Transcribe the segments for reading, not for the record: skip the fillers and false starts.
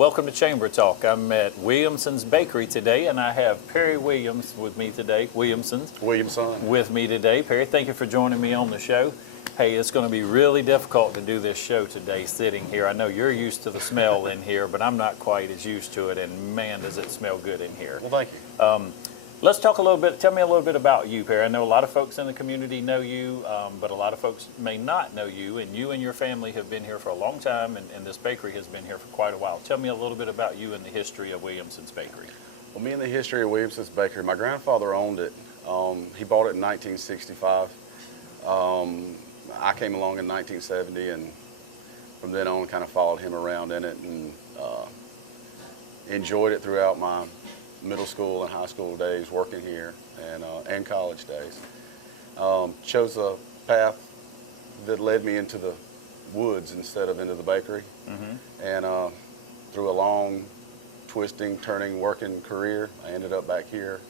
Welcome to Chamber Talk. I'm at Williamson's Bakery today, and I have Perry Williams with me today. Williamson with me today. Perry, thank you for joining me on the show. Hey, it's going to be really difficult to do this show today sitting here. I know you're used to the smell in here, but I'm not quite as used to it, and man, does it smell good in here. Well, thank you. Let's talk a little bit, tell me a little bit about you, Perry. I know a lot of folks in the community know you, but a lot of folks may not know you, and your family have been here for a long time, and this bakery has been here for quite a while. Tell me a little bit about you and the history of Williamson's Bakery. Well, me and the history of Williamson's Bakery, my grandfather owned it. He bought it in 1965. I came along in 1970, and from then on kind of followed him around in it and enjoyed it throughout my middle school and high school days working here and college days. Chose a path that led me into the woods instead of into the bakery. And through a long twisting, turning, working career, I ended up back here.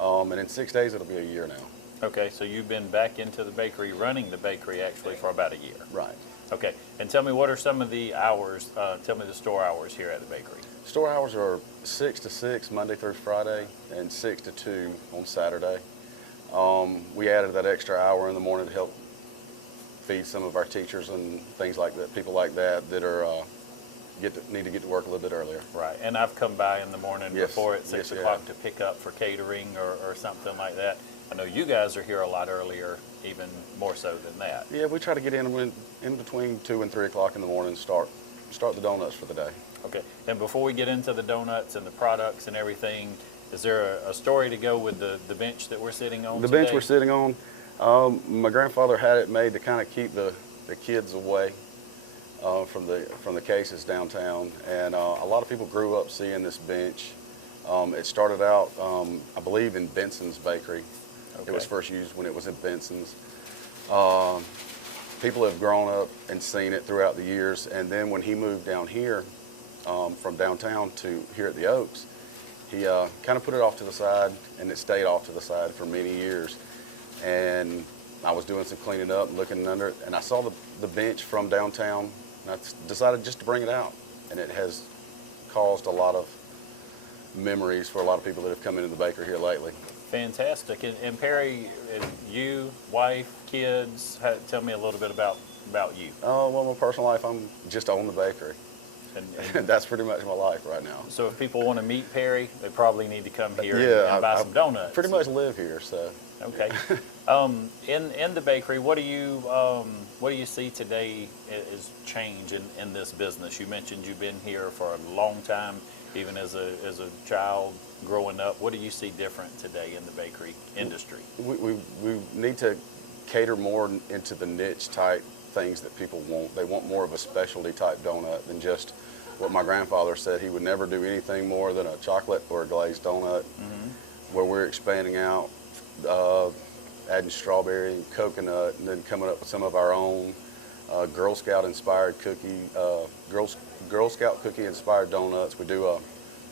And in 6 days, it'll be a year now. Okay, so you've been back into the bakery, running the bakery actually for about a year. Right. Okay, and tell me what are some of the hours, tell me the store hours here at the bakery. Store hours are 6 to 6 Monday through Friday and 6 to 2 on Saturday. We added that extra hour in the morning to help feed some of our teachers and things like that, people like that that are need to get to work a little bit earlier. Right, and I've come by in the morning before at 6 Yes, o'clock to pick up for catering or something like that. I know you guys are here a lot earlier, even more so than that. Yeah, we try to get in between 2 and 3 o'clock in the morning and start the donuts for the day. Okay. And before we get into the donuts and the products and everything, is there a story to go with the bench that we're sitting on today? The bench we're sitting on, my grandfather had it made to kind of keep the kids away from the cases downtown, and a lot of people grew up seeing this bench. It started out, I believe, in Benson's Bakery. Okay. It was first used when it was in Benson's. People have grown up and seen it throughout the years, and then when he moved down here, from downtown to here at the Oaks, he kind of put it off to the side, and it stayed off to the side for many years. And I was doing some cleaning up and looking under it, and I saw the bench from downtown, and I decided just to bring it out. And it has caused a lot of memories for a lot of people that have come into the bakery here lately. Fantastic. And Perry, you, wife, kids, tell me a little bit about you. Well, my personal life, I'm just on the bakery. And that's pretty much my life right now. So if people want to meet Perry, they probably need to come here and buy some donuts. Pretty much live here, so. Okay. In the bakery, what do you see today as change in this business? You mentioned you've been here for a long time, even as a child growing up. What do you see different today in the bakery industry? We need to cater more into the niche type things that people want. They want more of a specialty type donut than just what my grandfather said. He would never do anything more than a chocolate or a glazed donut. Where we're expanding out, adding strawberry and coconut, and then coming up with some of our own Girl Scout inspired cookie, Girl Scout cookie inspired donuts. We do a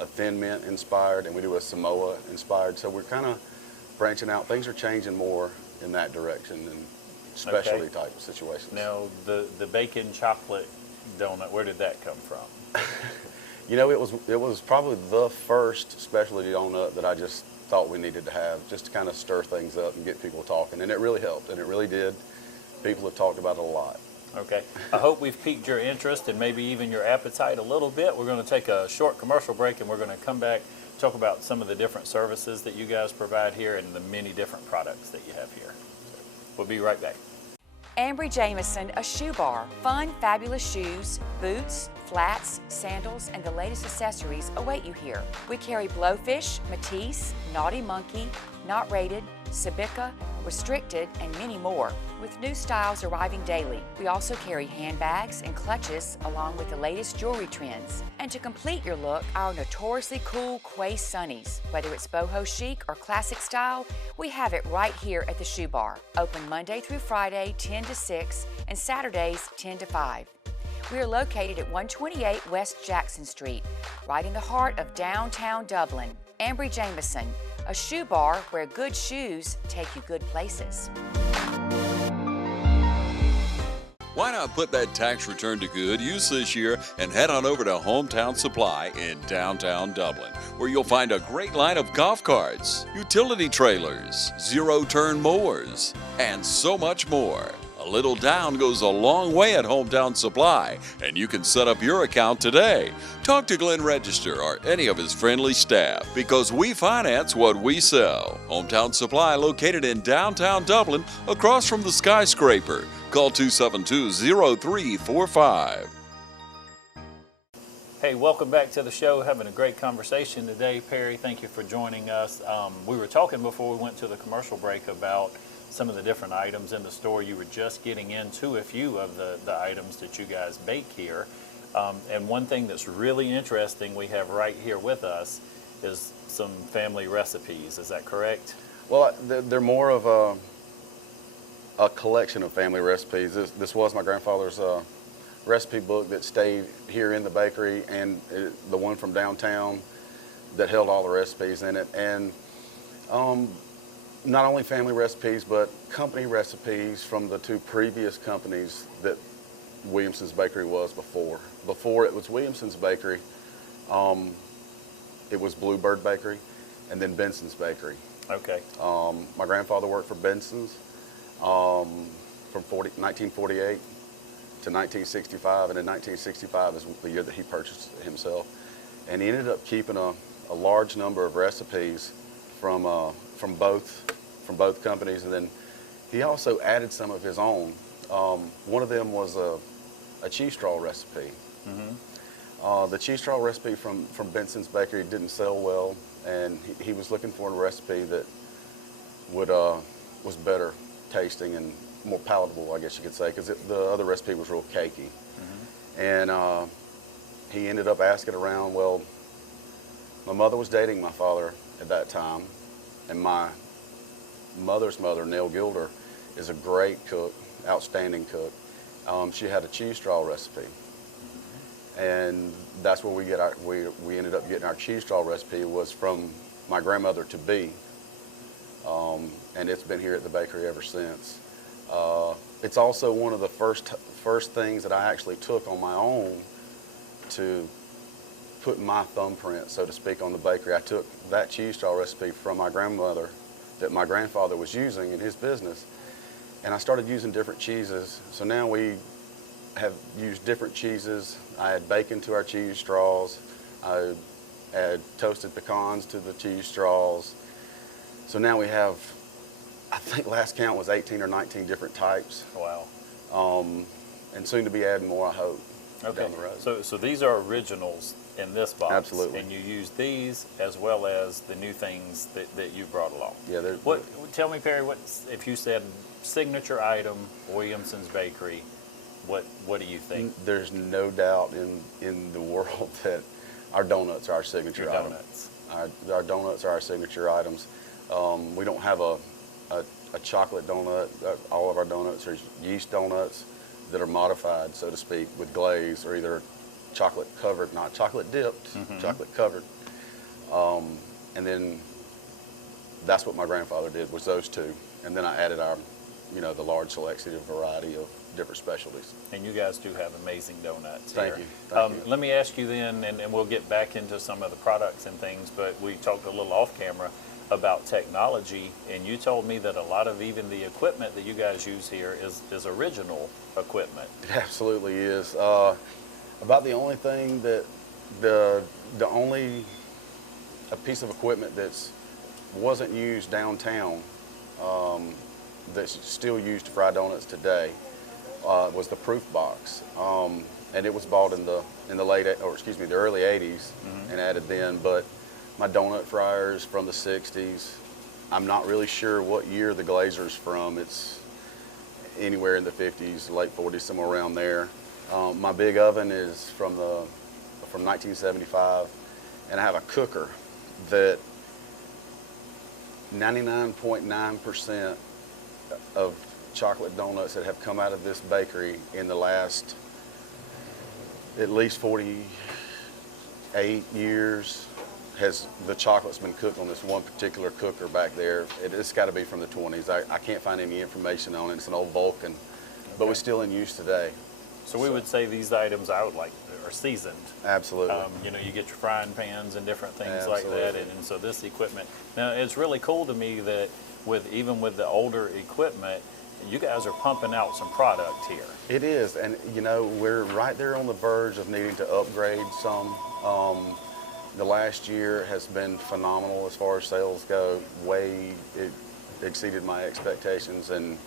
Thin Mint inspired, and we do a Samoa inspired. So we're kind of branching out. Things are changing more in that direction and specialty type situations. Now, the bacon chocolate donut, where did that come from? You know, it was probably the first specialty donut that I just thought we needed to have, just to kind of stir things up and get people talking, and it really helped, and it really did. People have talked about it a lot. Okay. I hope we've piqued your interest and maybe even your appetite a little bit. We're going to take a short commercial break, and we're going to come back, talk about some of the different services that you guys provide here and the many different products that you have here. We'll be right back. Ambry Jamison, a shoe bar. Fun, fabulous shoes, boots, flats, sandals, and the latest accessories await you here. We carry Blowfish, Matisse, Naughty Monkey, Not Rated, Sabica, Restricted, and many more, with new styles arriving daily. We also carry handbags and clutches along with the latest jewelry trends. And to complete your look, our notoriously cool Quay Sunnies. Whether it's boho chic or classic style, we have it right here at the Shoe Bar. Open Monday through Friday, 10 to 6, and Saturdays, 10 to 5. We are located at 128 West Jackson Street, right in the heart of downtown Dublin. Ambry Jamison, a shoe bar where good shoes take you good places. Why not put that tax return to good use this year and head on over to Hometown Supply in downtown Dublin, where you'll find a great line of golf carts, utility trailers, zero-turn mowers, and so much more. A little down goes a long way at Hometown Supply, and you can set up your account today. Talk to Glenn Register or any of his friendly staff, because we finance what we sell. Hometown Supply, located in downtown Dublin, across from the skyscraper. Call 272-0345. Hey, welcome back to the show. Having a great conversation today. Perry, thank you for joining us. We were talking before we went to the commercial break about some of the different items in the store. You were just getting into a few of the items that you guys bake here. And one thing that's really interesting we have right here with us is some family recipes. Is that correct? Well, they're more of a collection of family recipes. This was my grandfather's recipe book that stayed here in the bakery, and the one from downtown that held all the recipes in it. And not only family recipes, but company recipes from the two previous companies that Williamson's Bakery was before. Before it was Williamson's Bakery, it was Bluebird Bakery, and then Benson's Bakery. Okay. My grandfather worked for Benson's from 1948 to 1965, and in 1965 is the year that he purchased it himself. And he ended up keeping a large number of recipes from both companies, and then he also added some of his own. One of them was a cheese straw recipe. The cheese straw recipe from Benson's Bakery didn't sell well, and he was looking for a recipe that was better tasting and more palatable, I guess you could say, because the other recipe was real cakey. And he ended up asking around. Well, my mother was dating my father at that time, and my mother's mother, Nell Gilder, is a great cook, outstanding cook. She had a cheese straw recipe, and that's where we ended up getting our cheese straw recipe. Was from my grandmother to be, and it's been here at the bakery ever since. It's also one of the first things that I actually took on my own to put my thumbprint, so to speak, on the bakery. I took that cheese straw recipe from my grandmother that my grandfather was using in his business, and I started using different cheeses. So now we have used different cheeses. I add bacon to our cheese straws. I add toasted pecans to the cheese straws. So now we have, I think last count was 18 or 19 different types. Wow. And soon to be adding more, I hope, Okay. down the road. So these are originals in this box. Absolutely. And you use these as well as the new things that you brought along. Yeah. Tell me, Perry, if you said signature item, Williamson's Bakery, what do you think? There's no doubt in the world that our donuts are our signature Your item. donuts. Our donuts are our signature items. We don't have a chocolate donut. All of our donuts are yeast donuts that are modified, so to speak, with glaze, or either chocolate covered, not chocolate dipped, chocolate covered. And then that's what my grandfather did, was those two. And then I added our, the large selection of variety of different specialties. And you guys do have amazing donuts Thank here. you. Thank you. Let me ask you then, and we'll get back into some of the products and things, but we talked a little off camera about technology, and you told me that a lot of even the equipment that you guys use here is original equipment. It absolutely is. About the only thing that a piece of equipment that's wasn't used downtown, that's still used to fry donuts today, was the proof box, and it was bought in the early '80s and added then. But my donut fryers from the '60s, I'm not really sure what year the glazer's from. It's anywhere in the '50s, late '40s, somewhere around there. My big oven is from 1975, and I have a cooker that 99.9% of chocolate donuts that have come out of this bakery in the last at least 48 years the chocolate's been cooked on this one particular cooker back there. It's got to be from the 20s. I can't find any information on it. It's an old Vulcan but we're still in use today. So we would say these items are seasoned. Absolutely. You know, you get your frying pans and different things Absolutely. like that, and so this equipment. Now, it's really cool to me that even with the older equipment, you guys are pumping out some product here. It is, and you know, we're right there on the verge of needing to upgrade some. The last year has been phenomenal as far as sales go. It exceeded my expectations and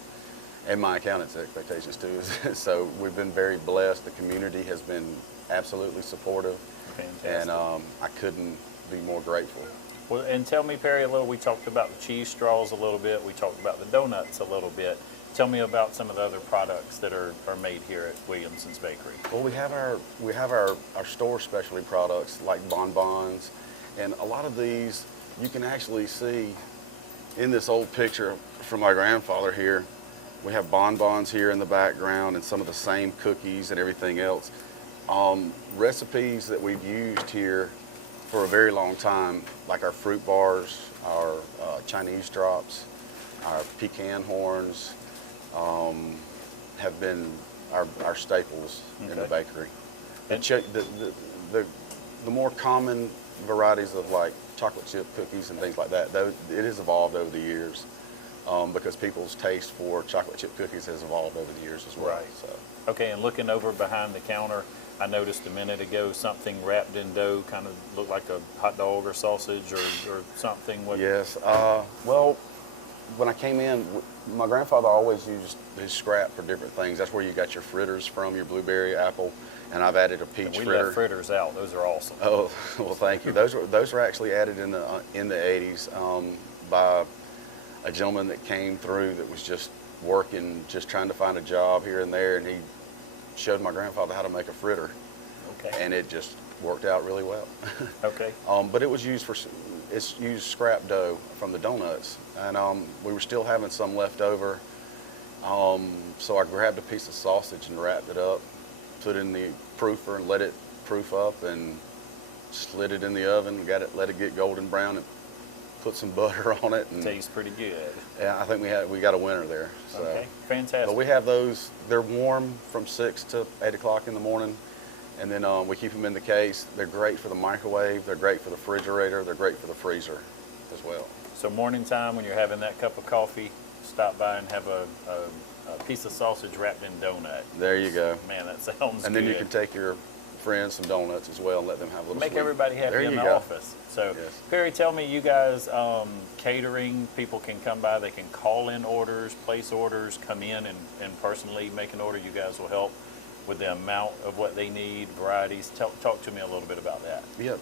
my accountant's expectations too. So we've been very blessed. The community has been absolutely supportive. Fantastic. And I couldn't be more grateful. Well, and tell me, Perry, a little. We talked about the cheese straws a little bit. We talked about the donuts a little bit. Tell me about some of the other products that are made here at Williamson's Bakery. Well, we have our store specialty products like bonbons, and a lot of these you can actually see in this old picture from my grandfather here. We have bonbons here in the background and some of the same cookies and everything else. Recipes that we've used here for a very long time, like our fruit bars, our Chinese drops, our pecan horns, have been our staples in the bakery. The more common varieties of like chocolate chip cookies and things like that, though, it has evolved over the years because people's taste for chocolate chip cookies has evolved over the years as well. Right. So. Okay, and looking over behind the counter, I noticed a minute ago something wrapped in dough, kind of looked like a hot dog or sausage or something. Yes. Well, when I came in, my grandfather always used his scrap for different things. That's where you got your fritters from, your blueberry, apple, and I've added a peach we fritter. left fritters out. Those are awesome. Oh, well, thank you. Those were actually added in the 80s by a gentleman that came through that was just working, just trying to find a job here and there, and he showed my grandfather how to make a fritter. Okay. And it just worked out really well. Okay. But it was it's used scrap dough from the donuts, and we were still having some left over. So I grabbed a piece of sausage and wrapped it up, put it in the proofer and let it proof up, and slid it in the oven. Let it get golden brown, and put some butter on it. And tastes pretty good. yeah, I think we got a winner there. So. Okay, fantastic. But we have those. They're warm from 6 to 8 o'clock in the morning. And then we keep them in the case. They're great for the microwave. They're great for the refrigerator. They're great for the freezer as well. So morning time when you're having that cup of coffee, stop by and have a piece of sausage wrapped in donut. There you go. Man, that sounds And good. then you can take your friends some donuts as well and let them have a little Make sweet. everybody happy There in you the go. office. So, Yes. Perry, tell me, you guys catering, people can come by, they can call in orders, place orders, come in and personally make an order. You guys will help with the amount of what they need, varieties. Talk to me a little bit about that. Yeah,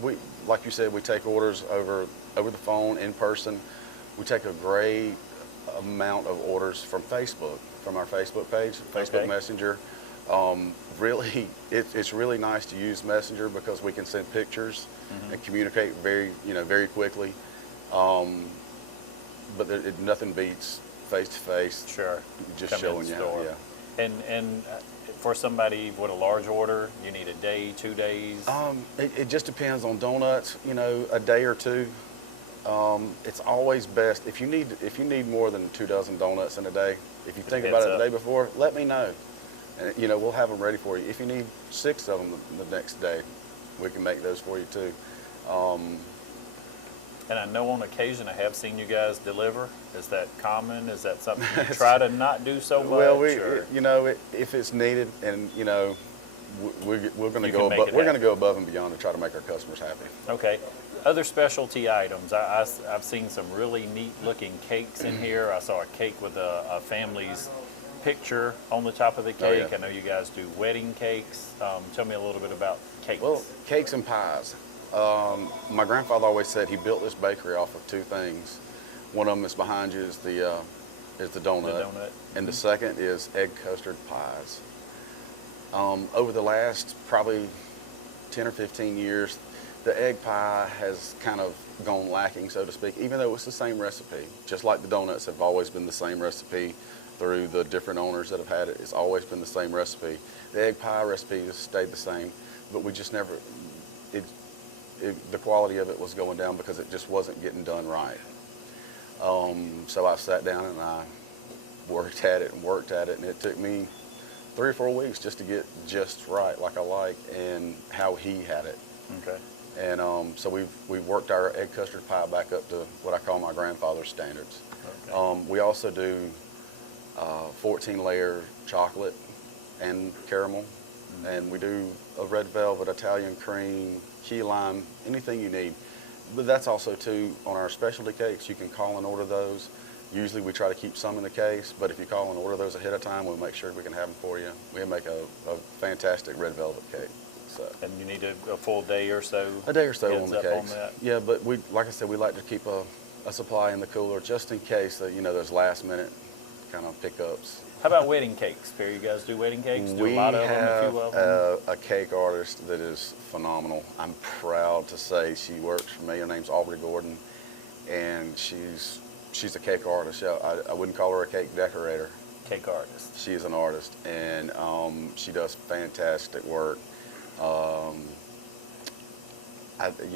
we, like you said, we take orders over the phone, in person. We take a great amount of orders from Facebook, from our Facebook page, Facebook Okay. Messenger. Really, it's really nice to use Messenger because we can send pictures and communicate very quickly. But nothing beats face to face. Sure. Just Come in showing you. store. Yeah. And for somebody with a large order, you need a day, 2 days? It just depends on donuts. A day or two. It's always best if you need more than 2 dozen donuts in a day. If you think about it the day before, let me know, and we'll have them ready for you. If you need 6 of them the next day, we can make those for you too. And I know on occasion I have seen you guys deliver. Is that common? Is that something you try to not do so much? Well, or? If it's needed, and we're going to You go can make it happen. go above and beyond to try to make our customers happy. Okay. Other specialty items. I've seen some really neat looking cakes in here. I saw a cake with a family's picture on the top of the cake. Oh, yeah. I know you guys do wedding cakes. Tell me a little bit about cakes. Well, cakes and pies. My grandfather always said he built this bakery off of 2 things. One of them is behind you is the donut, and the second is egg custard pies. Over the last probably 10 or 15 years, the egg pie has kind of gone lacking, so to speak, even though it's the same recipe. Just like the donuts have always been the same recipe through the different owners that have had it. It's always been the same recipe. The egg pie recipe has stayed the same, but we just never, the quality of it was going down because it just wasn't getting done right. So I sat down and I worked at it, and it took me 3 or 4 weeks just to get just right, like I like, and how he had it. Okay. And so we've worked our egg custard pie back up to what I call my grandfather's standards. Okay. We also do 14-layer chocolate and caramel, and we do a red velvet, Italian cream, key lime, anything you need. But that's also too, on our specialty cakes, you can call and order those. Usually we try to keep some in the case, but if you call and order those ahead of time, we'll make sure we can have them for you. We make a fantastic red velvet cake. So. And you need a full day or so? A day or so heads on the up cakes. on that? Yeah, but we, like I said, we like to keep a supply in the cooler just in case that, you know, there's last minute kind of pickups. How about wedding cakes, Perry? You guys do wedding cakes? Do We a lot of them, a few of them? have a cake artist that is phenomenal. I'm proud to say she works for me. Her name's Aubrey Gordon, and she's a cake artist. Yeah, I wouldn't call her a cake decorator. Cake artist. She is an artist, and she does fantastic work. You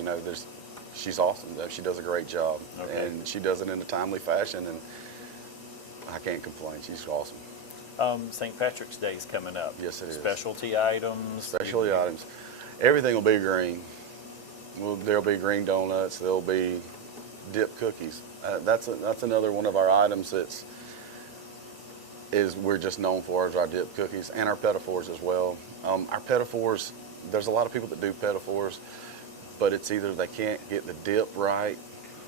know, she's awesome. She does a great job, Okay. and she does it in a timely fashion, and I can't complain. She's awesome. St. Patrick's Day is coming up. Yes, it is. Specialty items. Specialty items. Everything will be green. There'll be green donuts. There'll be dip cookies. That's another one of our items we're just known for is our dip cookies and our pedophores as well. Our pedophores, there's a lot of people that do pedophores, but it's either they can't get the dip right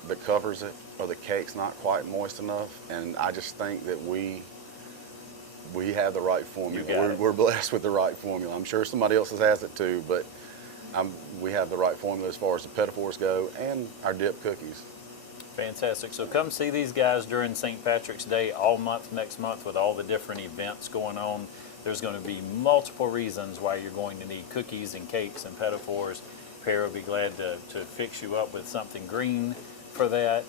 that covers it, or the cake's not quite moist enough. And I just think that we have the right formula. We're blessed with the right formula. I'm sure somebody else has it too, but we have the right formula as far as the pedophores go and our dip cookies. Fantastic. So come see these guys during St. Patrick's Day all month next month with all the different events going on. There's going to be multiple reasons why you're going to need cookies and cakes and pedophores. Perry will be glad to fix you up with something green for that.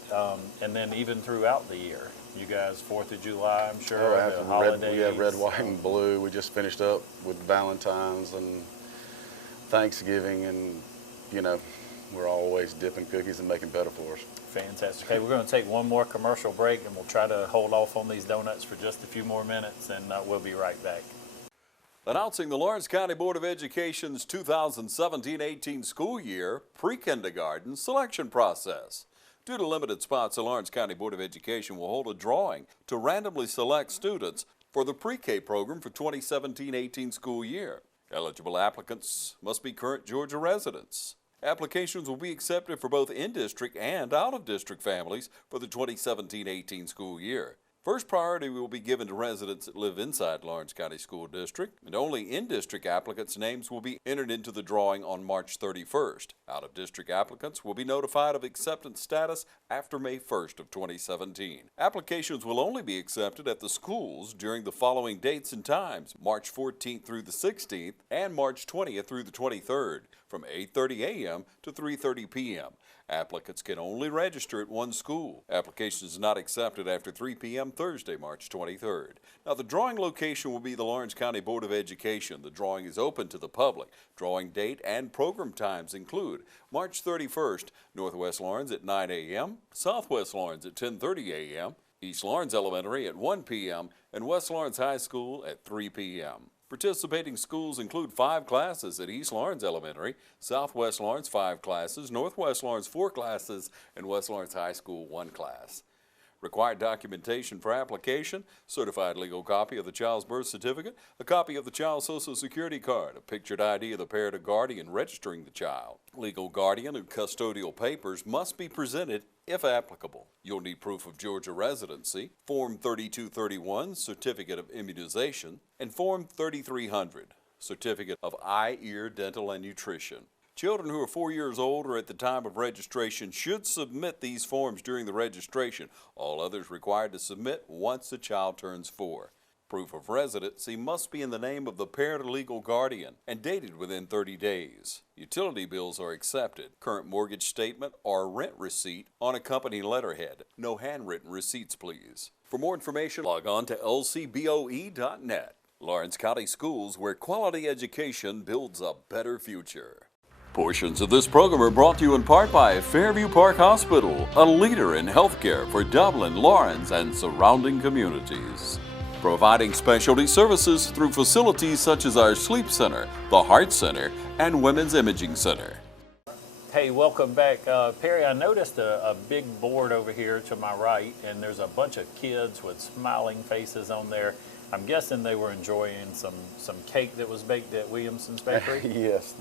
And then even throughout the year, you guys, 4th of July, I'm sure, the holidays. We have red, white, and blue. We just finished up with Valentine's and Thanksgiving, and, you know, we're always dipping cookies and making pedophores. Fantastic. Okay, we're going to take one more commercial break, and we'll try to hold off on these donuts for just a few more minutes, and we'll be right back. Announcing the Lawrence County Board of Education's 2017-18 school year pre-kindergarten selection process. Due to limited spots, the Lawrence County Board of Education will hold a drawing to randomly select students for the pre-K program for 2017-18 school year. Eligible applicants must be current Georgia residents. Applications will be accepted for both in-district and out-of-district families for the 2017-18 school year. First priority will be given to residents that live inside Lawrence County School District, and only in-district applicants' names will be entered into the drawing on March 31st. Out-of-district applicants will be notified of acceptance status after May 1st of 2017. Applications will only be accepted at the schools during the following dates and times: March 14th through the 16th and March 20th through the 23rd, from 8:30 a.m. to 3:30 p.m. Applicants can only register at one school. Applications not accepted after 3 p.m. Thursday, March 23rd. Now, the drawing location will be the Lawrence County Board of Education. The drawing is open to the public. Drawing date and program times include March 31st, Northwest Lawrence at 9 a.m., Southwest Lawrence at 10:30 a.m., East Lawrence Elementary at 1 p.m., and West Lawrence High School at 3 p.m. Participating schools include 5 classes at East Lawrence Elementary, Southwest Lawrence 5 classes, Northwest Lawrence 4 classes, and West Lawrence High School 1 class. Required documentation for application: certified legal copy of the child's birth certificate, a copy of the child's social security card, a pictured ID of the parent or guardian registering the child. Legal guardian and custodial papers must be presented if applicable. You'll need proof of Georgia residency, Form 3231, Certificate of Immunization, and Form 3300, Certificate of Eye, Ear, Dental, and Nutrition. Children who are 4 years old or at the time of registration should submit these forms during the registration. All others required to submit once the child turns 4. Proof of residency must be in the name of the parent or legal guardian and dated within 30 days. Utility bills are accepted. Current mortgage statement or rent receipt on a company letterhead. No handwritten receipts, please. For more information, log on to lcboe.net. Lawrence County Schools, where quality education builds a better future. Portions of this program are brought to you in part by Fairview Park Hospital, a leader in healthcare for Dublin, Lawrence, and surrounding communities. Providing specialty services through facilities such as our Sleep Center, the Heart Center, and Women's Imaging Center. Hey, welcome back. Perry, I noticed a big board over here to my right, and there's a bunch of kids with smiling faces on there. I'm guessing they were enjoying some cake that was baked at Williamson's Bakery? Yes,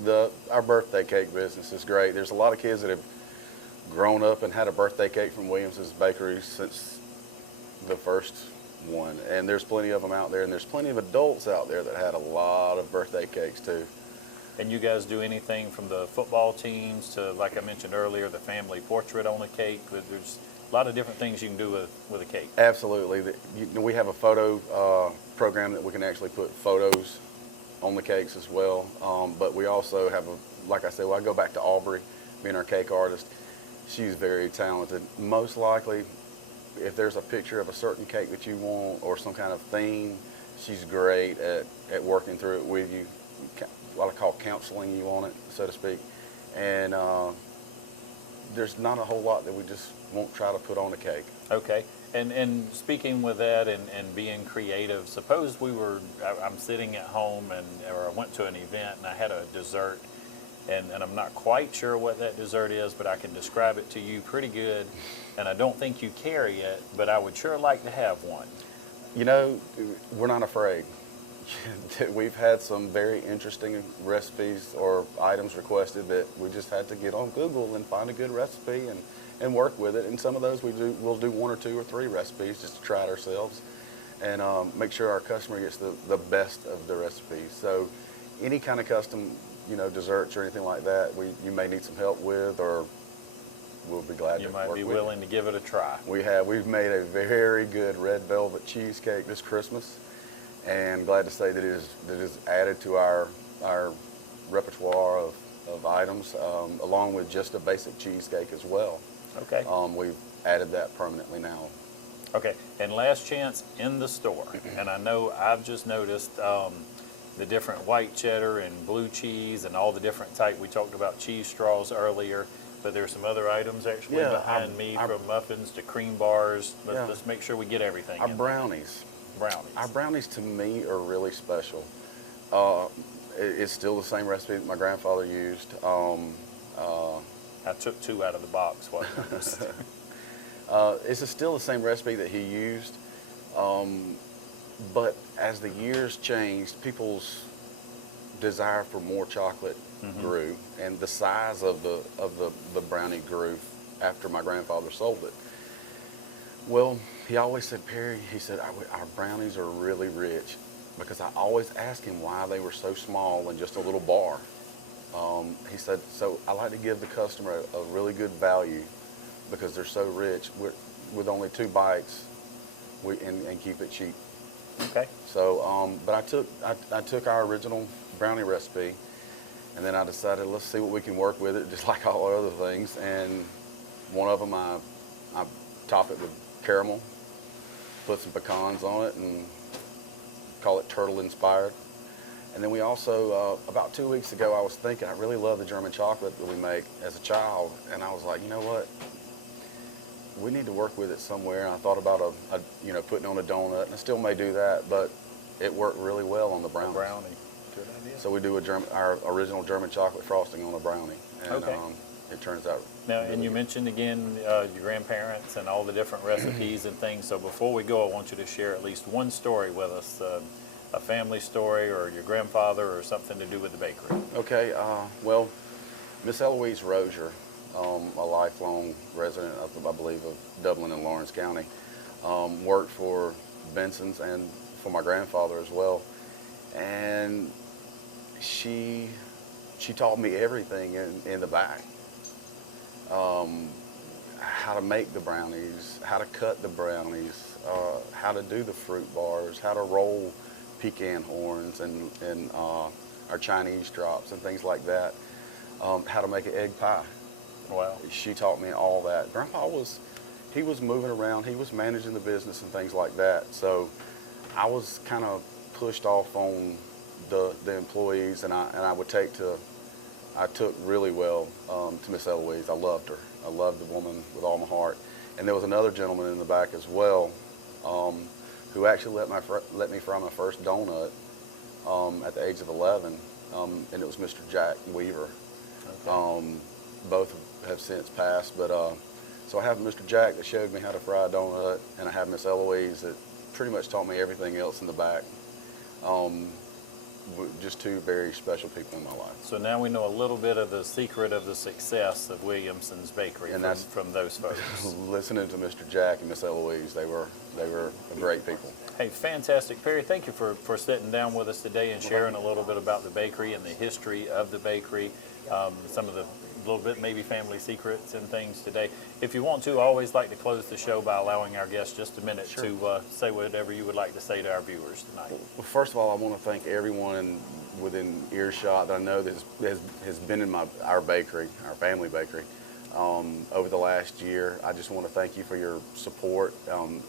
our birthday cake business is great. There's a lot of kids that have grown up and had a birthday cake from Williamson's Bakery since the first one. And there's plenty of them out there, and there's plenty of adults out there that had a lot of birthday cakes too. And you guys do anything from the football teams to, like I mentioned earlier, the family portrait on the cake? There's a lot of different things you can do with a cake. Absolutely. We have a photo program that we can actually put photos on the cakes as well. But we also have, like I said, I go back to Aubrey, being our cake artist. She's very talented. Most likely, if there's a picture of a certain cake that you want or some kind of theme, she's great at working through it with you. What I call counseling you on it, so to speak. And there's not a whole lot that we just won't try to put on a cake. Okay. And speaking with that and being creative, suppose I'm sitting at home or I went to an event and I had a dessert and I'm not quite sure what that dessert is, but I can describe it to you pretty good, and I don't think you carry it, but I would sure like to have one. You know, we're not afraid. We've had some very interesting recipes or items requested that we just had to get on Google and find a good recipe and work with it. And some of those we'll do 1 or 2 or 3 recipes just to try it ourselves and make sure our customer gets the best of the recipes. So any kind of custom, desserts or anything like that, you may need some help with, or we'll be glad to work with you. You might be willing to give it a try. We've made a very good red velvet cheesecake this Christmas. And glad to say that it is added to our repertoire of items, along with just a basic cheesecake as well. Okay. We've added that permanently now. Okay, and last chance in the store, and I know I've just noticed the different white cheddar and blue cheese and all the different type. We talked about cheese straws earlier, but there's some other items actually behind me, from muffins to cream bars. Let's make sure we get everything. Our brownies. Our brownies, to me, are really special. It's still the same recipe that my grandfather used. I took 2 out of the box. It's still the same recipe that he used, but as the years changed, people's desire for more chocolate grew, and the size of the brownie grew after my grandfather sold it. Well, he always said, Perry, he said, our brownies are really rich, because I always asked him why they were so small and just a little bar. He said, so I like to give the customer a really good value because they're so rich with only 2 bites and keep it cheap. Okay. So, but I took our original brownie recipe, and then I decided, let's see what we can work with it, just like all our other things. And one of them, I top it with caramel, put some pecans on it, and call it turtle inspired. And then we also, about 2 weeks ago, I was thinking, I really love the German chocolate that we make as a child, and I was like, you know what, we need to work with it somewhere. And I thought about putting on a donut, and I still may do that, but it worked really well on the brownies. Brownie, good idea. So we do our original German chocolate frosting on a brownie, and okay. It turns out. Now, really and you good. mentioned again your grandparents and all the different recipes and things. So before we go, I want you to share at least one story with us, a family story or your grandfather or something to do with the bakery. Okay, well, Miss Eloise Rozier, a lifelong resident I believe of Dublin and Lawrence County, worked for Benson's and for my grandfather as well, and she taught me everything in the back. How to make the brownies, how to cut the brownies, how to do the fruit bars, how to roll pecan horns and our Chinese drops and things like that, how to make an egg pie. Wow. She taught me all that. Grandpa was moving around, he was managing the business and things like that, so I was kind of pushed off on the employees, and I would take to I took really well to Miss Eloise. I loved her. I loved the woman with all my heart. And there was another gentleman in the back as well who actually let me fry my first donut at the age of 11, and it was Mr. Jack Weaver. Okay. Both have since passed, but so I have Mr. Jack that showed me how to fry a donut, and I have Miss Eloise that pretty much taught me everything else in the back. Just two very special people in my life. So now we know a little bit of the secret of the success of Williamson's Bakery, and that's from those folks. Listening to Mr. Jack and Miss Eloise, they were great people. Hey, fantastic. Perry, thank you for sitting down with us today and sharing a little bit about the bakery and the history of the bakery, some of the little bit maybe family secrets and things today. If you want to, I always like to close the show by allowing our guests just a minute to say whatever you would like to say to our viewers tonight. Well, first of all, I want to thank everyone within earshot that I know that has been in our bakery, our family bakery, over the last year. I just want to thank you for your support.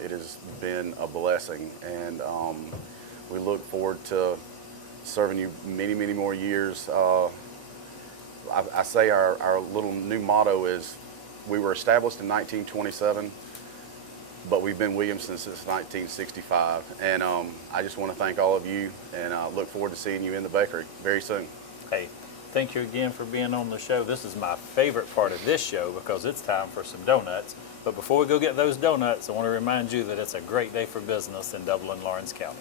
It has been a blessing, and we look forward to serving you many, many more years. I say our little new motto is, we were established in 1927, but we've been Williamson since 1965. And I just want to thank all of you, and I look forward to seeing you in the bakery very soon. Hey, thank you again for being on the show. This is my favorite part of this show because it's time for some donuts. But before we go get those donuts, I want to remind you that it's a great day for business in Dublin, Lawrence County.